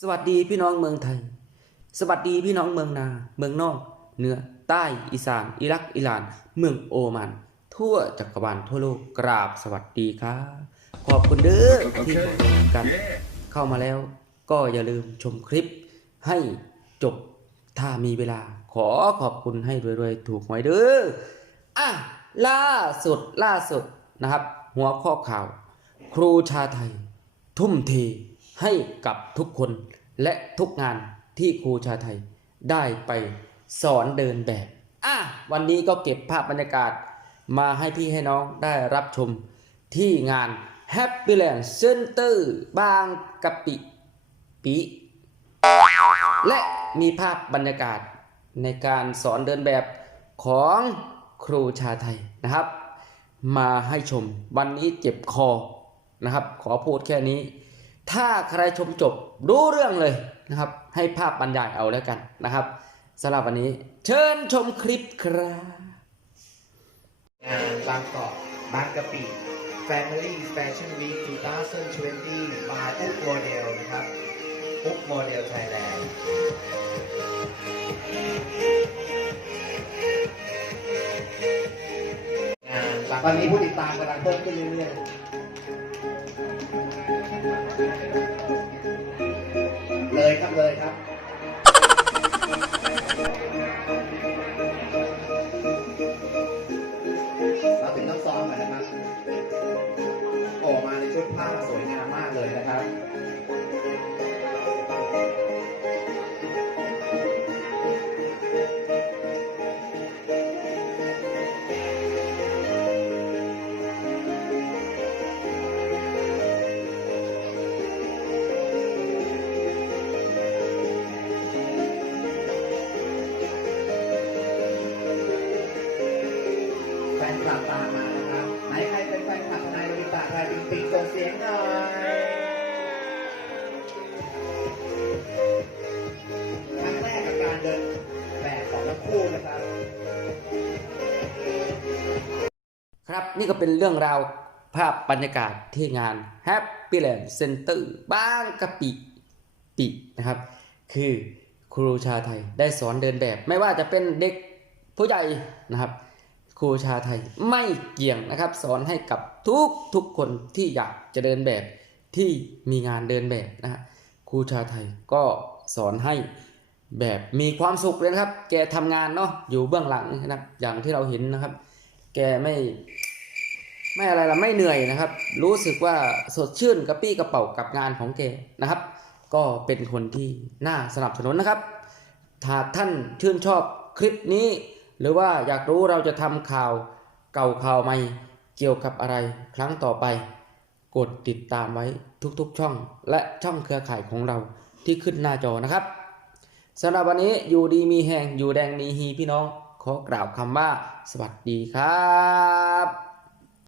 สวัสดีพี่น้องเมืองไทย สวัสดีพี่น้องเมืองนา เมืองนอก เหนือ ใต้ อีสาน อิรัก อิหร่าน เมืองโอมานทั่วจักรวาลทั่วโลก กราบสวัสดีครับ ขอบคุณเด้อที่กดติดกัน เข้ามาแล้ว ก็อย่าลืมชมคลิป ให้จบ ถ้ามีเวลา ขอขอบคุณให้รวยๆ ถูกหวยเด้อ อะ ล่าสุด ล่าสุดนะครับ หัวข้อข่าว ครูชาไทย ทุ่มเท ให้กับทุกคนและทุกงานที่ครูชาไทยได้ไปสอนเดินแบบอะวันนี้ก็เก็บภาพบรรยากาศมาให้พี่ให้น้องได้รับชมที่งาน Happy Land Center บางกะปิปี และมีภาพบรรยากาศในการสอนเดินแบบของครูชาไทยนะครับ มาให้ชมวันนี้เจ็บคอนะครับ ขอพูดแค่นี้ ถ้าใครชมจบรู้เรื่องเลยนะครับ ให้ภาพบรรยายเอาแล้วกันนะครับสำหรับวันนี้ เชิญชมคลิปครับงานบางกอกบางกะปิ Family Fashion Week 2020 by อุ๊บโมเดลนะครับอุ๊บโมเดลไทยแลนด์งานบางตอนนี้ผู้ติดตามกำลังเพิ่มขึ้นเรื่อยๆ เลยครับเลยครับเราถึงต้องซ้อมกันนะครับ ออกมาในชุดผ้าสวยงามมากเลยนะครับ นคลับตามมานะครับ ไหนใครเป็นแฟนคลับทนายโรบิตะใครเป็นปิงส่งเสียงหน่อยครั้งแรกกับการเดินแบบของทั้งคู่นะครับ ครับนี่ก็เป็นเรื่องราวภาพบรรยากาศที่งาน Happy Land Center บางกะปิปินะครับ คือครูชาไทยได้สอนเดินแบบ ไม่ว่าจะเป็นเด็กผู้ใหญ่นะครับ ครูชาไทยไม่เกี่ยงนะครับ สอนให้กับทุกทุกคนที่อยากจะเดินแบบที่มีงานเดินแบบนะฮะครูชาไทยก็สอนให้แบบมีความสุขเลยนะครับ แกทำงานเนาะอยู่เบื้องหลังนะครับอย่างที่เราเห็นนะครับ แกไม่ไม่อะไรละไม่เหนื่อยนะครับ รู้สึกว่าสดชื่นกระปี้กระเป๋ากับงานของแกนะครับ ก็เป็นคนที่น่าสนับสนุนนะครับหาท่านชื่นชอบคลิปนี้ หรือว่าอยากรู้เราจะทำข่าวเก่าข่าวใหม่เกี่ยวกับอะไรครั้งต่อไป กดติดตามไว้ทุกๆช่อง และช่องเครือข่ายของเราที่ขึ้นหน้าจอนะครับสำหรับวันนี้อยู่ดีมีแหงอยู่แดงมีฮีพี่น้องขอกล่าวคำว่า สวัสดีครับ